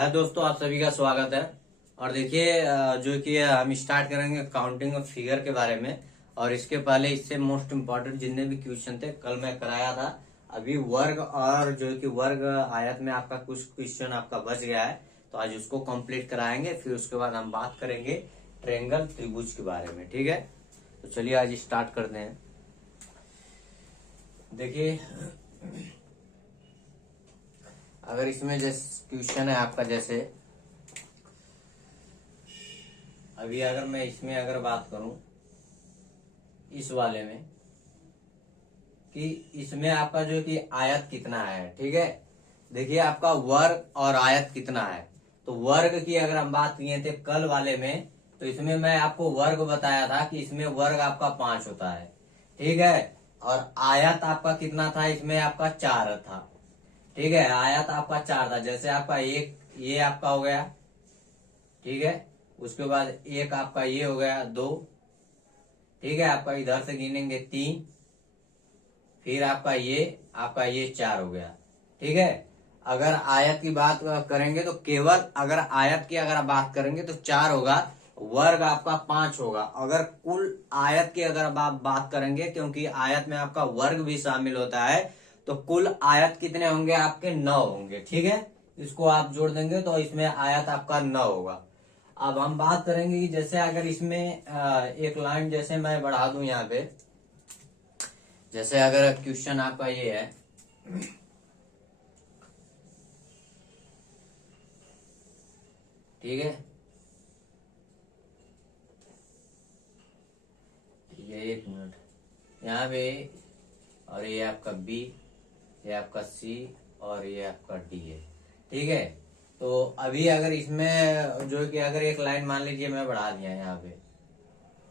हाय दोस्तों, आप सभी का स्वागत है। और देखिए जो कि हम स्टार्ट करेंगे काउंटिंग ऑफ फिगर के बारे में। और इसके पहले इससे मोस्ट इम्पोर्टेंट जितने भी क्वेश्चन थे कल मैं कराया था। अभी वर्ग और जो कि वर्ग आयत में आपका कुछ क्वेश्चन आपका बच गया है, तो आज उसको कंप्लीट कराएंगे। फिर उसके बाद हम बात करेंगे ट्रायंगल त्रिभुज के बारे में। ठीक है, तो चलिए आज स्टार्ट करते हैं। देखिए, अगर इसमें जैसे क्वेश्चन है आपका, जैसे अभी अगर मैं इसमें अगर बात करूं इस वाले में कि इसमें आपका जो कि आयत कितना है। ठीक है, देखिए आपका वर्ग और आयत कितना है। तो वर्ग की अगर हम बात किए थे कल वाले में, तो इसमें मैं आपको वर्ग बताया था कि इसमें वर्ग आपका 5 होता है। ठीक है, और आयत आपका कितना था, इसमें आपका 4 था। ठीक है, आयत आपका 4 था। जैसे आपका एक ये आपका हो गया, ठीक है, उसके बाद एक आपका ये हो गया 2। ठीक है, आपका इधर से गिनेंगे 3, फिर आपका ये 4 हो गया। ठीक है, अगर आयत की बात करेंगे तो केवल अगर आयत की अगर आप बात करेंगे तो 4 होगा, वर्ग आपका 5 होगा। अगर कुल आयत की अगर आप बात करेंगे, क्योंकि आयत में आपका वर्ग भी शामिल होता है, तो कुल आयत कितने होंगे आपके 9 होंगे। ठीक है, इसको आप जोड़ देंगे तो इसमें आयत आपका 9 होगा। अब हम बात करेंगे कि जैसे अगर इसमें एक लाइन जैसे मैं बढ़ा दूं यहाँ पे, जैसे अगर क्वेश्चन आपका ये है, ठीक है, ये 1 मिनट यहाँ पे, और ये आपका बी, ये आपका सी, और ये आपका डी है। ठीक है, तो अभी अगर इसमें जो कि अगर एक लाइन मान लीजिए मैं बढ़ा दिया यहाँ पे,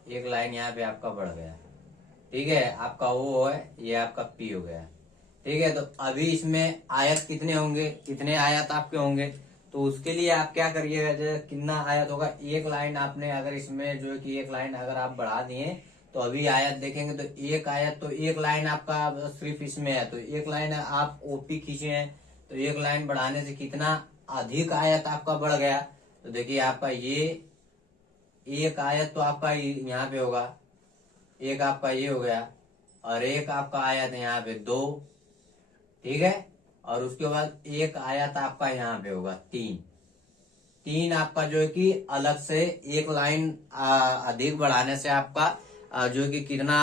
एक लाइन यहाँ पे आपका बढ़ गया। ठीक है, आपका वो है, ये आपका पी हो गया। ठीक है, तो अभी इसमें आयत कितने होंगे, कितने आयत आपके होंगे, तो उसके लिए आप क्या करिएगा, जैसे कितना आयत होगा, एक लाइन आपने अगर इसमें जो कि एक लाइन अगर आप बढ़ा दिए, तो अभी आयत देखेंगे तो एक आयत, तो एक लाइन आपका सिर्फ इसमें है, तो एक लाइन आप ओपी खींचे हैं, तो एक लाइन बढ़ाने से कितना अधिक आयत आपका बढ़ गया। तो देखिए आपका ये एक आयत तो आपका यहाँ पे होगा, एक आपका ये हो गया, और एक आपका आयत यहाँ पे 2। ठीक है, और उसके बाद एक आयत आपका यहाँ पे होगा 3। 3 आपका जो है कि अलग से एक लाइन अधिक बढ़ाने से आपका जो कि कितना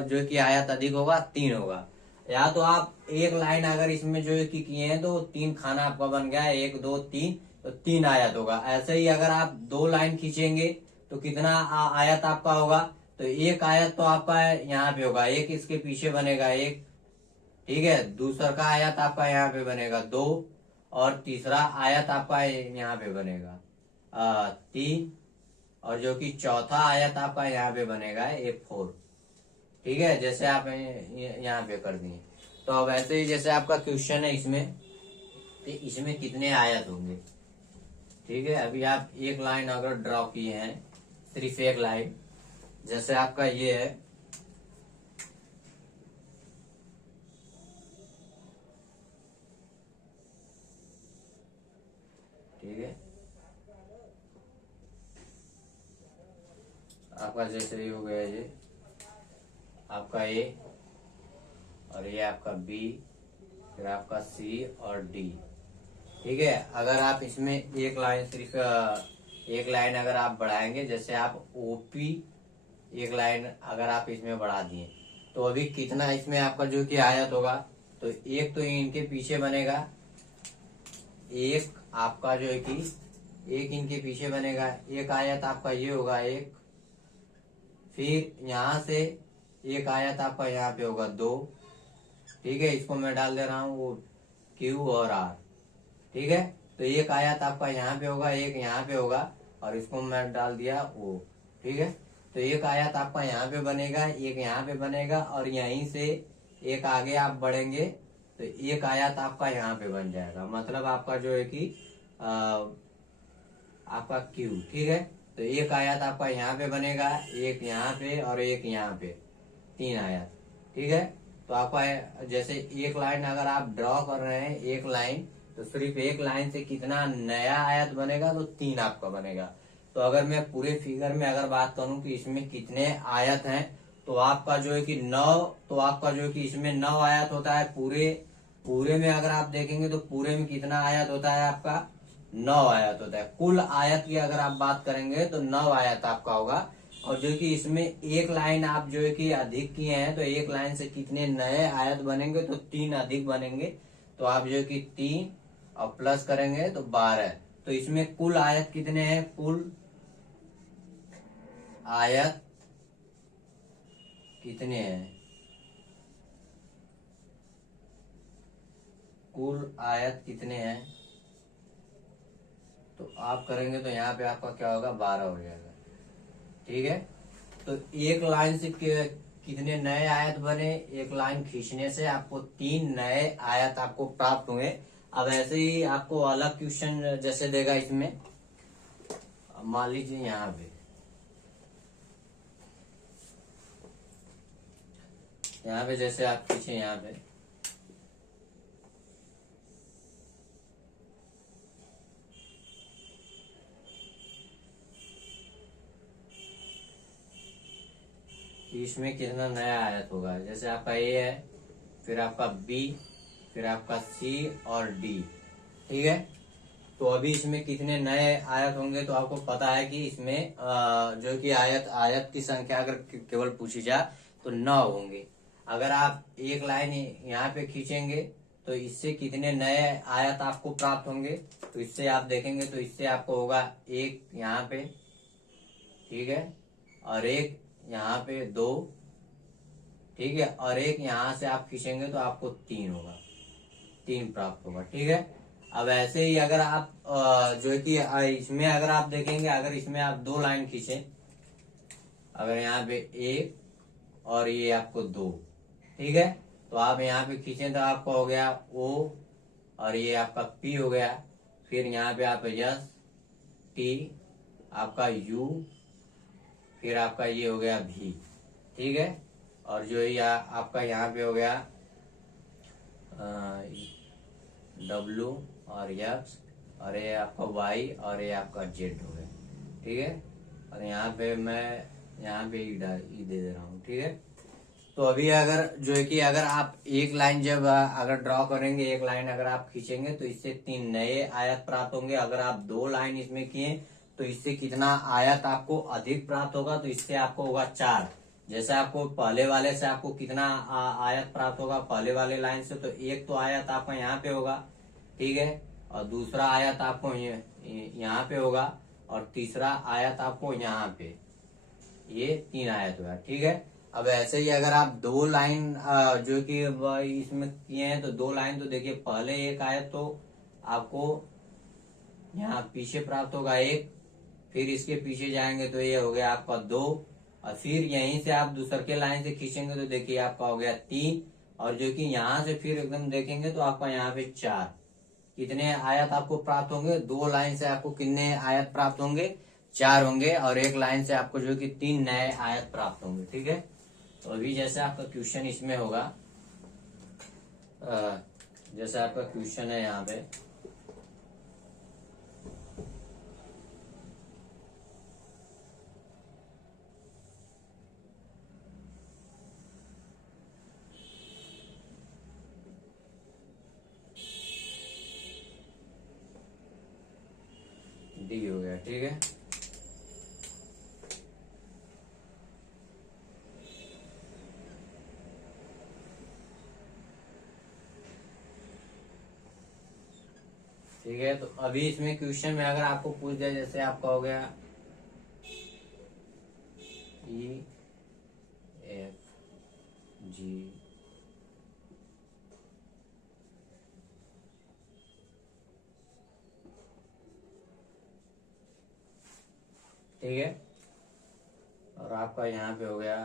जो है कि आयत अधिक होगा, 3 होगा। या तो आप एक लाइन अगर इसमें जो है कि किए हैं तो 3 खाना आपका बन गया, 1 2 3, तो 3 आयत होगा। ऐसे ही अगर आप 2 लाइन खींचेंगे तो कितना आयत आपका होगा, तो एक आयत तो आपका यहाँ पे होगा, एक इसके पीछे बनेगा एक। ठीक है, दूसरा का आयत आपका यहाँ पे बनेगा 2, और तीसरा आयत आपका यहाँ पे बनेगा 3, और जो कि चौथा आयत आपका यहाँ पे बनेगा 4। ठीक है, जैसे आप यहाँ पे कर दिए। तो अब ऐसे ही जैसे आपका क्वेश्चन है इसमें, तो इसमें कितने आयत होंगे। ठीक है, अभी आप एक लाइन अगर ड्रॉ किए हैं, सिर्फ एक लाइन, जैसे आपका ये है, ठीक है, आपका जैसे ये हो गया, ये आपका ए, और ये आपका बी, फिर आपका सी और डी। ठीक है, अगर आप इसमें एक लाइन सिर्फ एक लाइन अगर आप बढ़ाएंगे, जैसे आप ओपी एक लाइन अगर आप इसमें बढ़ा दिए, तो अभी कितना इसमें आपका जो कि आयत होगा, तो एक तो इनके पीछे बनेगा, एक आपका जो है कि एक इनके पीछे बनेगा, एक आयत आपका ये होगा एक, फिर यहां से एक आयत आपका यहाँ पे होगा 2। ठीक है, इसको मैं डाल दे रहा हूँ वो क्यू और आर। ठीक है, तो एक आयत आपका यहाँ पे होगा, एक यहाँ पे होगा, और इसको मैं डाल दिया ओ। ठीक है, तो एक आयत आपका यहाँ पे बनेगा, एक यहाँ पे बनेगा, और यहीं से एक आगे आप बढ़ेंगे तो एक आयत आपका यहाँ पे बन जाएगा। मतलब आपका जो है कि आपका क्यू। ठीक है, तो एक आयत आपका यहाँ पे बनेगा, एक यहाँ पे और एक यहाँ पे, 3 आयत। ठीक है, तो आपका जैसे एक लाइन अगर आप ड्रॉ कर रहे हैं, एक लाइन, तो सिर्फ एक लाइन से कितना नया आयत बनेगा, तो 3 आपका बनेगा। तो अगर मैं पूरे फिगर में अगर बात करूं कि इसमें कितने आयत हैं, तो आपका जो है कि 9, तो आपका जो है कि इसमें 9 आयत होता है। पूरे में अगर आप देखेंगे तो पूरे में कितना आयत होता है आपका, 9 आयत होता है। कुल आयत की अगर आप बात करेंगे तो 9 आयत आपका होगा। और जो कि इसमें एक लाइन आप जो है कि अधिक किए हैं, तो एक लाइन से कितने नए आयत बनेंगे, तो 3 अधिक बनेंगे। तो आप जो है कि 3 और प्लस करेंगे तो 12। तो इसमें कुल आयत कितने हैं, कुल आयत कितने हैं, कुल आयत कितने हैं, तो आप करेंगे तो यहाँ पे आपका क्या होगा, 12 हो जाएगा। ठीक है, तो एक लाइन से कितने नए आयत बने, एक लाइन खींचने से आपको 3 नए आयत आपको प्राप्त हुए। अब ऐसे ही आपको अलग क्वेश्चन जैसे देगा इसमें, मान लीजिए यहाँ पे जैसे आप खींचे यहाँ पे, कि इसमें कितना नया आयत होगा। जैसे आपका ए है, फिर आपका बी, फिर आपका सी और डी। ठीक है, तो अभी इसमें कितने नए आयत होंगे, तो आपको पता है कि इसमें जो कि आयत की संख्या अगर केवल पूछी जाए तो 9 होंगे। अगर आप एक लाइन यहाँ पे खींचेंगे तो इससे कितने नए आयत आपको प्राप्त होंगे, तो इससे आप देखेंगे तो इससे आपको होगा एक यहाँ पे, ठीक है, और एक यहाँ पे 2, ठीक है, और एक यहाँ से आप खींचेंगे तो आपको 3 होगा, 3 प्राप्त होगा। ठीक है, अब ऐसे ही अगर आप जो है कि इसमें अगर आप देखेंगे, अगर इसमें आप 2 लाइन खींचे, अगर यहाँ पे 1 और ये आपको 2, ठीक है, तो आप यहाँ पे खींचे तो आपका हो गया O और ये आपका P हो गया। फिर यहाँ पे आप S T, आपका U, फिर आपका ये हो गया V। ठीक है, और जो ये आपका यहाँ पे हो गया W और X, और ये आपका Y और ये आपका Z हो गया। ठीक है, और यहाँ पे मैं यहाँ पे ई दे रहा हूँ। ठीक है, तो अभी अगर जो है कि अगर आप एक लाइन जब अगर ड्रॉ करेंगे, एक लाइन अगर आप खींचेंगे तो इससे 3 नए आयत प्राप्त होंगे। अगर आप 2 लाइन इसमें किए तो इससे कितना आयत आपको अधिक प्राप्त होगा, तो इससे आपको होगा 4। जैसे आपको पहले वाले से आपको कितना आयत प्राप्त होगा, पहले वाले लाइन से, तो एक तो आयत आपका यहाँ पे होगा, ठीक है, और दूसरा आयत आपको यहाँ पे होगा, और तीसरा आयत आपको यहाँ पे, ये 3 आयत हुआ। ठीक है, अब ऐसे ही अगर आप 2 लाइन जो कि इसमें किए हैं, तो 2 लाइन, तो देखिए पहले एक आयत तो आपको यहाँ पीछे प्राप्त होगा 1, फिर इसके पीछे जाएंगे तो ये हो गया आपका 2, और फिर यहीं से आप दूसर के लाइन से खींचेंगे तो देखिए आपका हो गया 3, और जो कि यहाँ से फिर एकदम देखेंगे तो आपका यहाँ पे 4। कितने आयत आपको प्राप्त होंगे, 2 लाइन से आपको कितने आयत प्राप्त होंगे, 4 होंगे, और एक लाइन से आपको जो कि 3 नए आयत प्राप्त होंगे। ठीक है, तो अभी जैसे आपका क्वेश्चन इसमें होगा, जैसे आपका क्वेश्चन है यहाँ पे, डी हो गया। ठीक है, ठीक है, तो अभी इसमें क्वेश्चन में अगर आपको पूछ दिया, जैसे आपका हो गया E F G, ठीक है, और आपका यहाँ पे हो गया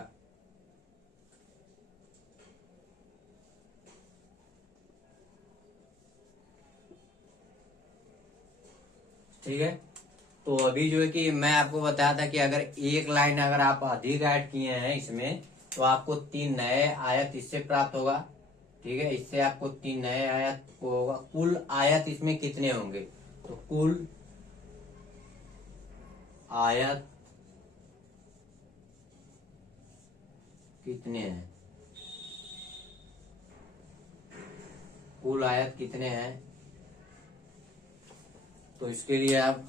ठीक है, तो अभी जो है कि मैं आपको बताया था कि अगर एक लाइन अगर आप अधिक ऐड किए हैं इसमें, तो आपको 3 नए आयत इससे प्राप्त होगा। ठीक है, इससे आपको 3 नए आयत को होगा। कुल आयत इसमें कितने होंगे, तो कुल आयत कितने हैं, कुल आयत कितने हैं, तो इसके लिए आप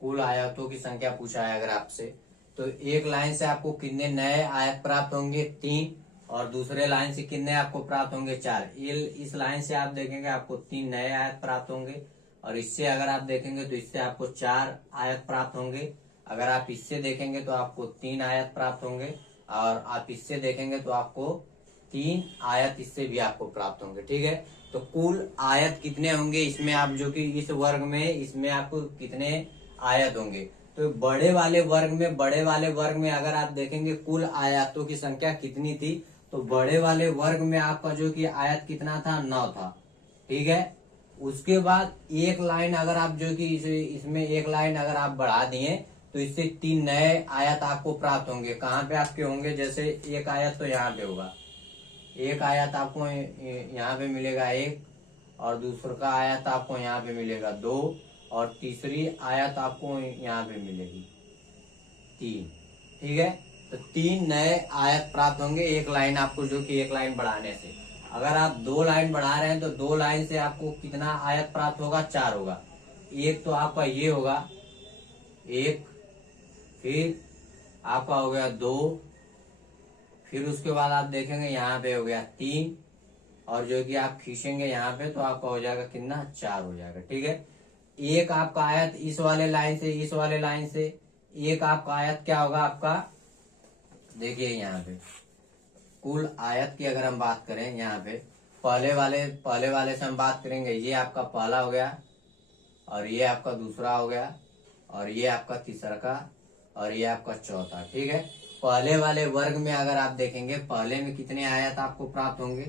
कुल आयतों की संख्या पूछा है अगर आपसे, तो एक लाइन से आपको कितने नए आयत प्राप्त होंगे, 3, और दूसरे लाइन से कितने आपको प्राप्त होंगे, 4। इस लाइन से आप देखेंगे आपको 3 नए आयत प्राप्त होंगे, और इससे अगर आप देखेंगे तो इससे आपको 4 आयत प्राप्त होंगे। अगर आप इससे देखेंगे तो आपको 3 आयत प्राप्त होंगे, और आप इससे देखेंगे तो आपको 3 आयत इससे भी आपको प्राप्त होंगे। ठीक है, तो कुल आयत कितने होंगे इसमें, आप जो कि इस वर्ग में इसमें आपको कितने आयत होंगे, तो बड़े वाले वर्ग में अगर आप देखेंगे कुल आयतों की संख्या कितनी थी, तो बड़े वाले वर्ग में आपका जो कि आयत कितना था, 9 था। ठीक है, उसके बाद एक लाइन अगर आप जो कि इसमें एक लाइन अगर आप बढ़ा दिए तो इससे 3 नए आयत आपको प्राप्त होंगे। कहाँ पे आपके होंगे, जैसे एक आयत तो यहाँ पे होगा, एक आयत आपको यहाँ पे मिलेगा 1, और दूसरा का आयत आपको यहाँ पे मिलेगा 2, और तीसरी आयत आपको यहाँ पे मिलेगी 3। ठीक है, तो 3 नए आयत प्राप्त होंगे एक लाइन आपको, जो कि एक लाइन बढ़ाने से। अगर आप 2 लाइन बढ़ा रहे हैं तो 2 लाइन से आपको कितना आयत प्राप्त होगा, 4 होगा। एक तो आपका ये होगा 1, फिर आपका हो गया 2, फिर उसके बाद आप देखेंगे यहाँ पे हो गया 3, और जो कि आप खींचेंगे यहाँ पे तो आपका हो जाएगा कितना, 4 हो जाएगा। ठीक है, एक आपका आयत इस वाले लाइन से इस वाले लाइन से, एक आपका आयत क्या होगा आपका, देखिए यहाँ पे कुल आयत की अगर हम बात करें, यहाँ पे पहले वाले से हम बात करेंगे, ये आपका पहला हो गया, और ये आपका दूसरा हो गया, और ये आपका तीसरा का, और ये आपका चौथा। ठीक है, पहले वाले वर्ग में अगर आप देखेंगे पहले में कितने आयत आपको प्राप्त होंगे,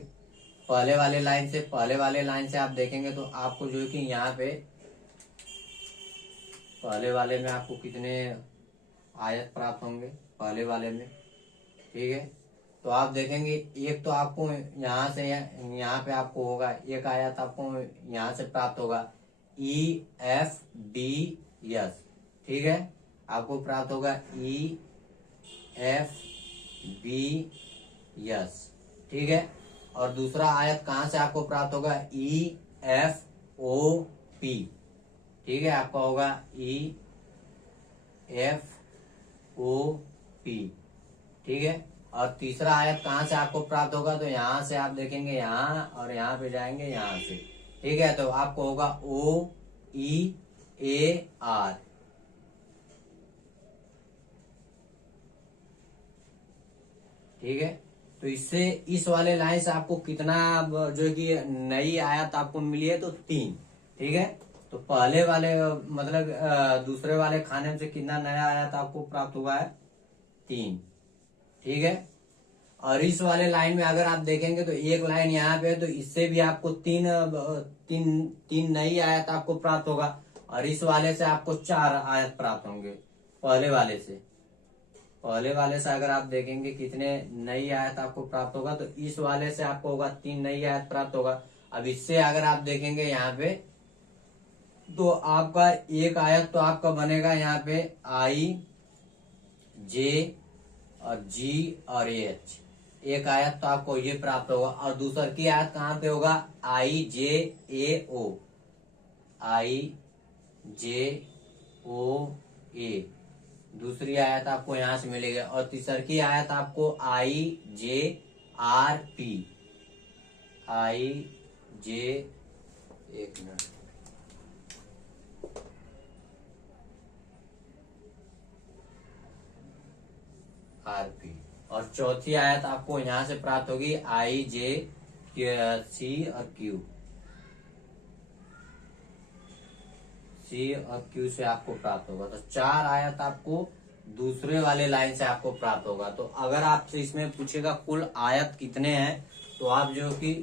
पहले वाले लाइन से आप देखेंगे तो आपको जो कि यहाँ पे पहले वाले में आपको कितने आयत प्राप्त होंगे, पहले वाले में। ठीक है, तो आप देखेंगे एक तो आपको यहाँ से यहाँ पे आपको होगा एक आयत आपको यहाँ से प्राप्त होगा, EFDS। ठीक है, आपको प्राप्त होगा EFBS। ठीक है, और दूसरा आयत कहाँ से आपको प्राप्त होगा, EFOP। ठीक है, आपका होगा EFOP। ठीक है, और तीसरा आयत कहाँ से आपको प्राप्त होगा, तो यहाँ से आप देखेंगे यहाँ, और यहाँ पे जाएंगे यहाँ से। ठीक है, तो आपको होगा OEAR। ठीक है, तो इससे इस वाले लाइन से आपको कितना जो कि नई आयत आपको मिली है, तो 3। ठीक है, तो पहले वाले मतलब दूसरे वाले खाने से कितना नया आयत आपको प्राप्त हुआ है, 3। ठीक है, और इस वाले लाइन में अगर आप देखेंगे तो एक लाइन यहाँ पे है, तो इससे भी आपको तीन नई आयत आपको प्राप्त होगा, और इस वाले से आपको 4 आयत प्राप्त होंगे। पहले वाले से अगर आप देखेंगे कितने नई आयत आपको प्राप्त होगा, तो इस वाले से आपको होगा 3 नई आयत प्राप्त होगा। अब इससे अगर आप देखेंगे यहाँ पे, तो आपका एक आयत तो आपका बनेगा यहाँ पे I, J और G और H, एक आयत तो आपको ये प्राप्त होगा। और दूसर की आयत कहाँ पे होगा, IJAO, IJOA, दूसरी आयत आपको यहां से मिलेगी। और तीसर की आयत आपको IJRP, एक मिनट, RP, और चौथी आयत आपको यहां से प्राप्त होगी IJC और Q, C और Q से आपको प्राप्त होगा। तो 4 आयत आपको दूसरे वाले लाइन से आपको प्राप्त होगा। तो अगर आपसे इसमें पूछेगा कुल आयत कितने हैं, तो आप जो कि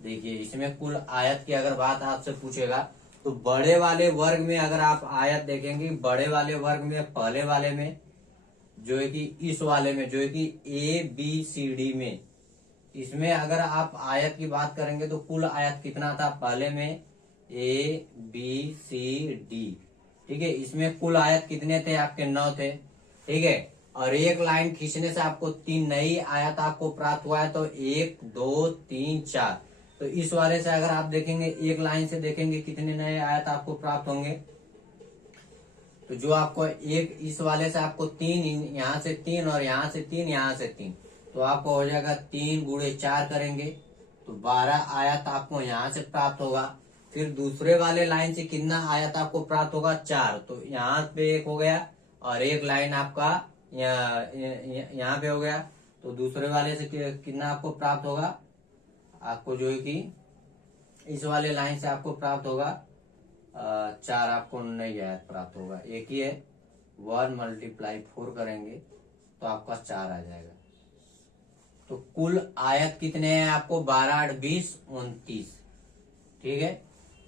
देखिए इसमें कुल आयत की अगर बात आपसे पूछेगा, तो बड़े वाले वर्ग में अगर आप आयत देखेंगे, बड़े वाले वर्ग में पहले वाले में जो है कि इस वाले में जो है कि ए बी सी डी में, इसमें अगर आप आयत की बात करेंगे तो कुल आयत कितना था पहले में, ए बी सी डी, ठीक है। इसमें कुल आयत कितने थे आपके, 9 थे, ठीक है। और एक लाइन खींचने से आपको 3 नई आयत आपको प्राप्त हुआ है, तो 1 2 3 4। तो इस वाले से अगर आप देखेंगे, एक लाइन से देखेंगे कितने नए आयत आपको प्राप्त होंगे, तो जो आपको एक इस वाले से आपको 3, यहाँ से 3 और यहाँ से 3, यहाँ से 3, तो आपको हो जाएगा 3 गुणे 4 करेंगे तो 12 आयत आपको यहाँ से प्राप्त होगा। फिर दूसरे वाले लाइन से कितना आयत आपको प्राप्त होगा, 4, तो यहाँ पे एक हो गया और एक लाइन आपका यहाँ पे हो गया। तो दूसरे वाले से कितना आपको प्राप्त होगा, आपको जो है कि इस वाले लाइन से आपको प्राप्त होगा 4, आपको नहीं आयत प्राप्त होगा, एक ही है। 1 × 4 करेंगे तो आपका 4 आ जाएगा। तो कुल आयत कितने हैं आपको, 12 8 20 29, ठीक है।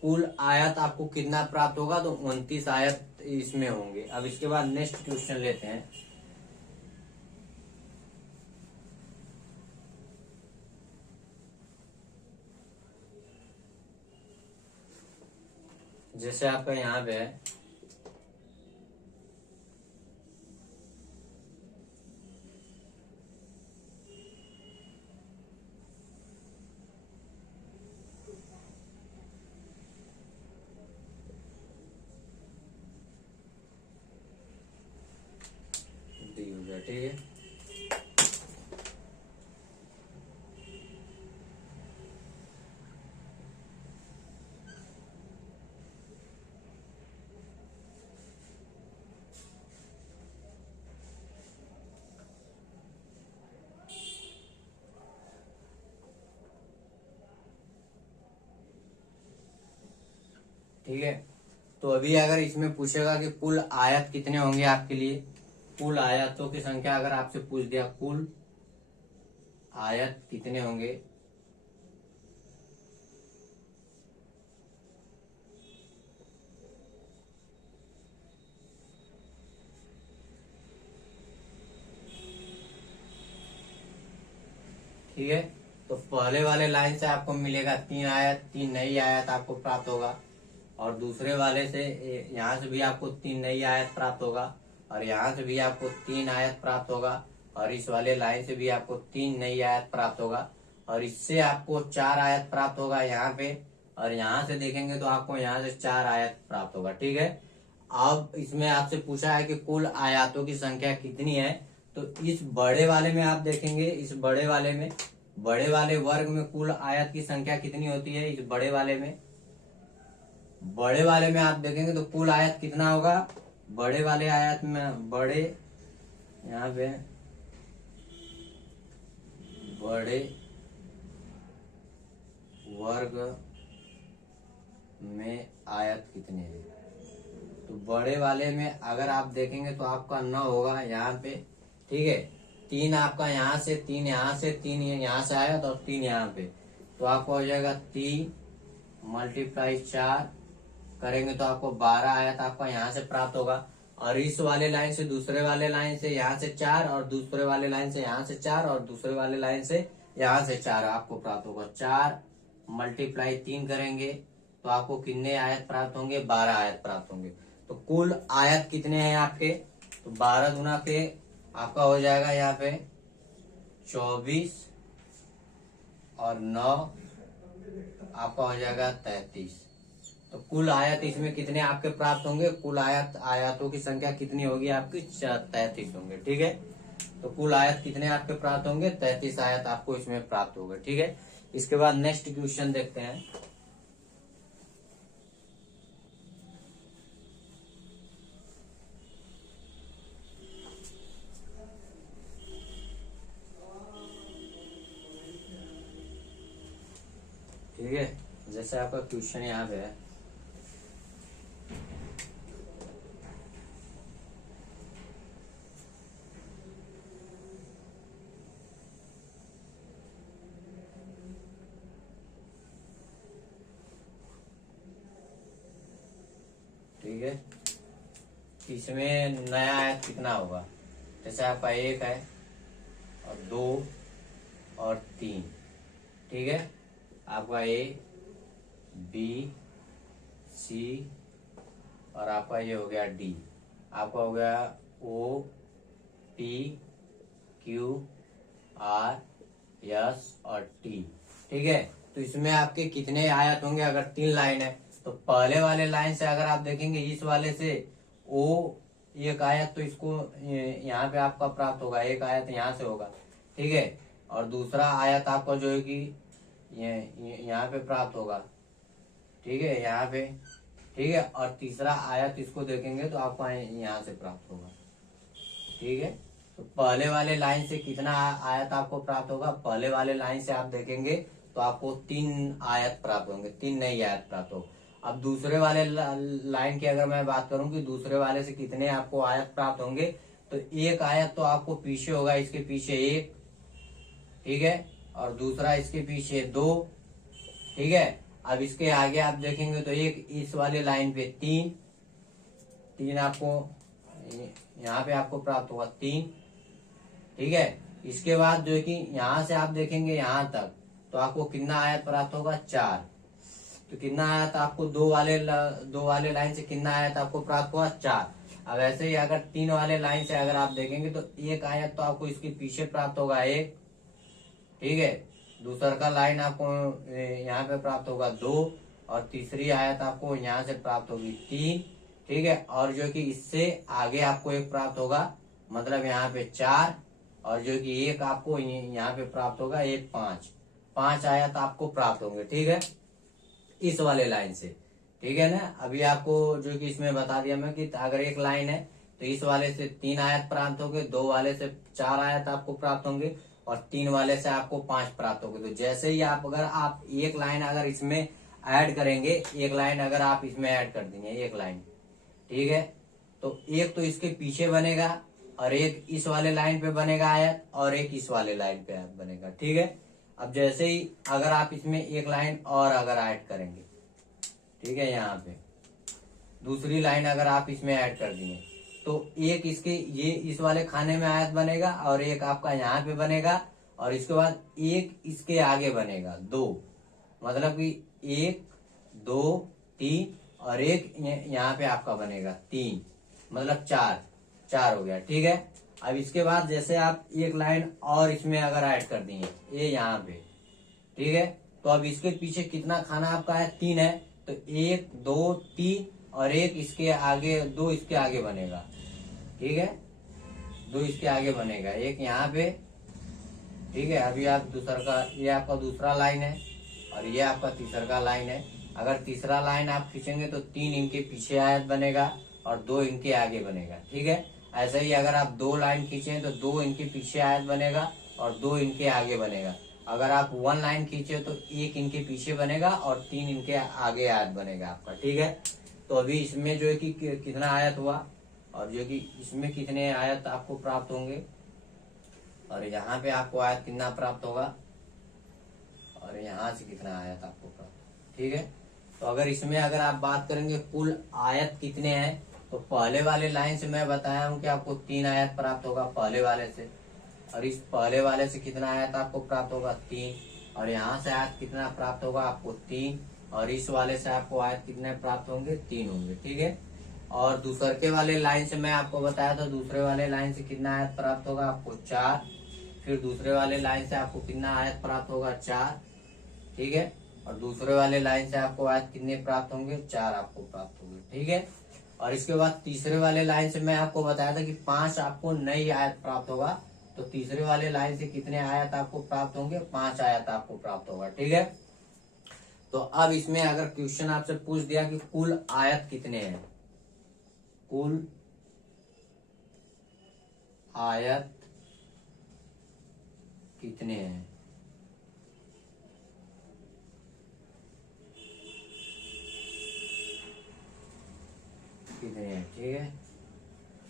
कुल आयत आपको कितना प्राप्त होगा, तो 29 आयत इसमें होंगे। अब इसके बाद नेक्स्ट क्वेश्चन लेते हैं। जैसे आपका यहाँ पे है, डी हो गया, ठीक है। ठीक है, तो अभी अगर इसमें पूछेगा कि कुल आयत कितने होंगे आपके लिए, कुल आयतों की संख्या अगर आपसे पूछ दिया कुल आयत कितने होंगे, ठीक है। तो पहले वाले लाइन से आपको मिलेगा 3 आयत, 3 नई आयत आपको प्राप्त होगा। और दूसरे वाले से यहाँ से भी आपको 3 नई आयत प्राप्त होगा, और यहाँ से भी आपको 3 आयत प्राप्त होगा, और इस वाले लाइन से भी आपको 3 नई आयत प्राप्त होगा, और इससे आपको 4 आयत प्राप्त होगा यहाँ पे, और यहाँ से देखेंगे तो आपको यहाँ से 4 आयत प्राप्त होगा, ठीक है। अब इसमें आपसे पूछा है कि कुल आयतों की संख्या कितनी है, तो इस बड़े वाले में आप देखेंगे, इस बड़े वाले में, बड़े वाले वर्ग में कुल आयत की संख्या कितनी होती है, इस बड़े वाले में, बड़े वाले में आप देखेंगे तो कुल आयत कितना होगा, बड़े वाले आयत में, बड़े यहाँ पे बड़े वर्ग में आयत कितने हैं, तो बड़े वाले में अगर आप देखेंगे तो आपका 9 होगा यहाँ पे, ठीक है। 3 आपका यहाँ से, 3 यहाँ से, 3 यहाँ से आयत और 3 यहाँ पे, तो आपको हो जाएगा 3 × 4 करेंगे तो आपको 12 आयत आपका यहाँ से प्राप्त होगा। और इस वाले लाइन से दूसरे वाले लाइन से यहाँ से 4, और दूसरे वाले लाइन से यहाँ से 4, और दूसरे वाले लाइन से यहाँ से 4 आपको प्राप्त होगा। 4 × 3 करेंगे तो आपको कितने आयत प्राप्त होंगे, 12 आयत प्राप्त होंगे। तो कुल आयत कितने हैं आपके, तो 12 गुना के आपका हो जाएगा यहाँ पे 24 और 9 आपका हो जाएगा 33। तो कुल आयत इसमें कितने आपके प्राप्त होंगे, कुल आयतों की संख्या कितनी होगी आपकी, 33 होंगे, ठीक है। तो कुल आयत कितने आपके प्राप्त होंगे, 33 आयत आपको इसमें प्राप्त होगा, ठीक है। इसके बाद नेक्स्ट क्वेश्चन देखते हैं। ठीक है, जैसे आपका क्वेश्चन यहाँ पे है, ठीक है। इसमें नया आयत कितना होगा, जैसे आपका 1 है और 2 और 3, ठीक है। आपका A B C और आपका ये हो गया D, आपका हो गया O P Q R S और T, ठीक है। तो इसमें आपके कितने आयत होंगे? अगर 3 लाइन है तो पहले वाले लाइन से अगर आप देखेंगे इस वाले से O एक आयत, तो इसको यहाँ पे आपका प्राप्त होगा, एक आयत यहाँ से होगा, ठीक है। और दूसरा आयत आपका जो है कि यहाँ पे प्राप्त होगा, ठीक है, यहाँ पे, ठीक है। और तीसरा आयत इसको देखेंगे तो आपको यहाँ से प्राप्त होगा, ठीक है। तो पहले वाले लाइन से कितना आयत आपको प्राप्त होगा? पहले वाले लाइन से आप देखेंगे तो आपको 3 आयत प्राप्त होंगे, 3 नई आयत प्राप्त हो। अब दूसरे वाले लाइन की अगर मैं बात करूं कि दूसरे वाले से कितने आपको आयत प्राप्त होंगे, तो एक आयत तो आपको पीछे होगा, इसके पीछे 1, ठीक है, और दूसरा इसके पीछे 2, ठीक है। अब इसके आगे आप देखेंगे तो एक इस वाले लाइन पे 3 आपको यहाँ पे आपको प्राप्त होगा 3, ठीक है। इसके बाद जो है कि यहाँ से आप देखेंगे यहाँ तक तो आपको कितना आयत प्राप्त होगा? 4। तो कितना आयत आपको दो वाले लाइन से कितना आयत आपको प्राप्त हुआ? 4। अब ऐसे ही अगर 3 वाले लाइन से अगर आप देखेंगे तो एक आयत तो आपको इसके पीछे प्राप्त होगा 1, ठीक है। दूसरा का लाइन आपको यहाँ पे प्राप्त होगा 2 और तीसरी आयत आपको यहाँ से प्राप्त होगी 3, ठीक है। और जो कि इससे आगे आपको एक प्राप्त होगा, मतलब यहाँ पे 4, और जो कि एक आपको यहाँ पे प्राप्त होगा, ये 5 आयत आपको प्राप्त होंगे, ठीक है, इस वाले लाइन से, ठीक है ना। अभी आपको जो कि इसमें बता दिया मैं कि अगर एक लाइन है तो इस वाले से 3 आयत प्राप्त होंगे, 2 वाले से 4 आयत आपको प्राप्त होंगे और 3 वाले से आपको 5 प्राप्त होंगे। तो जैसे ही आप एक लाइन अगर इसमें ऐड करेंगे, एक लाइन अगर आप इसमें ऐड कर देंगे, एक लाइन, ठीक है, तो एक तो इसके पीछे बनेगा और एक इस वाले लाइन पे बनेगा आयत और एक इस वाले लाइन पे आयत बनेगा, ठीक है। अब जैसे ही अगर आप इसमें एक लाइन और अगर ऐड करेंगे, ठीक है, यहाँ पे दूसरी लाइन अगर आप इसमें ऐड कर दिए तो एक इसके ये इस वाले खाने में आयत बनेगा और एक आपका यहाँ पे बनेगा और इसके बाद एक इसके आगे बनेगा 2, मतलब कि 1 2 3 और एक यहाँ पे आपका बनेगा 3, मतलब 4 हो गया, ठीक है। अब इसके बाद जैसे आप एक लाइन और इसमें अगर ऐड कर दिए ये यहाँ पे, ठीक है, तो अब इसके पीछे कितना खाना आपका है? 3 है, तो 1 2 3 और एक इसके आगे 2 इसके आगे बनेगा, ठीक है, 2 इसके आगे बनेगा, एक यहाँ पे, ठीक है। अभी आप दूसरा का, ये आपका दूसरा लाइन है और ये आपका तीसरा का लाइन है। अगर तीसरा लाइन आप खींचेंगे तो 3 इनके पीछे आयत बनेगा और 2 इनके आगे बनेगा, ठीक है। ऐसे ही अगर आप 2 लाइन खींचे तो 2 इनके पीछे आयत बनेगा और 2 इनके आगे बनेगा। अगर आप 1 लाइन खींचे तो 1 इनके पीछे बनेगा और 3 इनके आगे आयत बनेगा आपका, ठीक है। तो अभी इसमें जो है कि कितना आयत हुआ और जो कि इसमें कितने आयत आपको प्राप्त होंगे और यहाँ पे आपको आयत कितना प्राप्त होगा और यहाँ से कितना आयत आपको प्राप्त, ठीक है। तो अगर इसमें अगर आप बात करेंगे कुल आयत कितने हैं, तो पहले वाले लाइन से मैं बताया हूँ कि आपको 3 आयत प्राप्त होगा पहले वाले से, और इस पहले वाले से कितना आयत आपको प्राप्त होगा? 3, और यहाँ से आयत कितना प्राप्त होगा आपको? 3, और इस वाले से आपको आयत कितने प्राप्त होंगे? 3 होंगे, ठीक है। और दूसरे वाले लाइन से मैं आपको बताया था, दूसरे वाले लाइन से कितना आयत प्राप्त होगा आपको? 4, फिर दूसरे वाले लाइन से आपको कितना आयत प्राप्त होगा? 4, ठीक है, और दूसरे वाले लाइन से आपको आयत कितने प्राप्त होंगे? 4 आपको प्राप्त होंगे, ठीक है। और इसके बाद तीसरे वाले लाइन से मैं आपको बताया था कि 5 आपको नई आयत प्राप्त होगा, तो तीसरे वाले लाइन से कितने आयत आपको प्राप्त होंगे? 5 आयत आपको प्राप्त होगा, ठीक है। तो अब इसमें अगर क्वेश्चन आपसे पूछ दिया कि कुल आयत कितने हैं, कुल आयत कितने हैं, कितने हैं, ठीक है।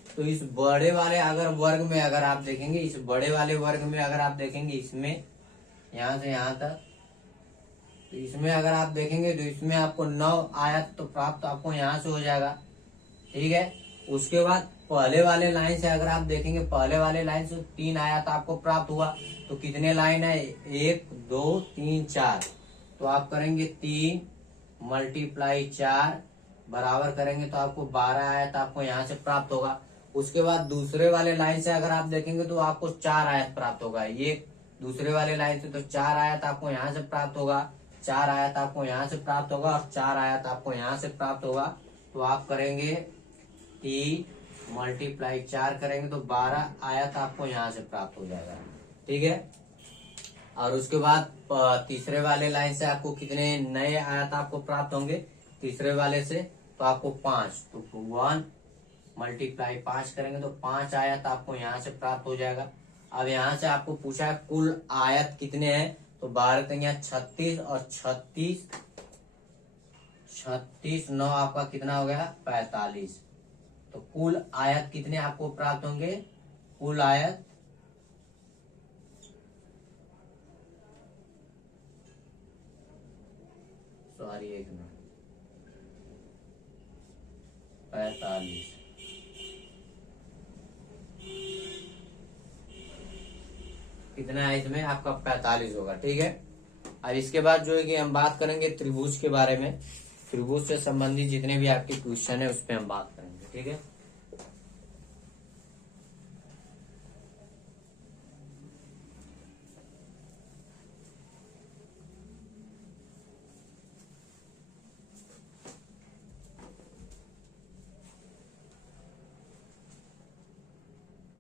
तो इस बड़े वाले अगर वर्ग में अगर आप देखेंगे, इस बड़े वाले वर्ग में अगर आप देखेंगे, इसमें यहाँ से यहाँ तक, तो इसमें अगर आप देखेंगे तो इसमें आपको 9 आयत तो प्राप्त आपको यहाँ से हो जाएगा, ठीक है। उसके बाद पहले वाले लाइन से अगर आप देखेंगे, पहले वाले लाइन से 3 आयत आपको प्राप्त हुआ। तो कितने लाइन है, 1 2 3 4। तो आप करेंगे 3 मल्टीप्लाई 4 बराबर करेंगे तो आपको 12 आयत आपको यहाँ से प्राप्त होगा। उसके बाद दूसरे वाले लाइन से अगर आप देखेंगे तो आपको 4 आयत प्राप्त होगा। ये दूसरे वाले लाइन से तो 4 आयत आपको यहाँ से प्राप्त होगा, 4 आयत आपको यहाँ से प्राप्त होगा और 4 आयत आपको यहाँ से प्राप्त होगा। तो आप करेंगे 3 मल्टीप्लाई 4 करेंगे तो 12 आयत आपको यहाँ से प्राप्त हो जाएगा। ठीक है। और उसके बाद तीसरे वाले लाइन से आपको कितने नए आयत आपको प्राप्त होंगे, तीसरे वाले से तो आपको 5। तो 1 मल्टीप्लाई 5 करेंगे तो 5 आयत आपको यहाँ से प्राप्त हो जाएगा। अब यहाँ से आपको पूछा है कुल आयत कितने हैं, तो 12 यहाँ 36 और 36 9 आपका कितना हो गया, 45। तो कुल आयत कितने आपको प्राप्त होंगे, कुल आयत एक मिनट 45। कितना है इसमें आपका 45 होगा। ठीक है। अब इसके बाद जो है कि हम बात करेंगे त्रिभुज के बारे में। त्रिभुज से संबंधित जितने भी आपके क्वेश्चन है उस पर हम बात करेंगे। ठीक है।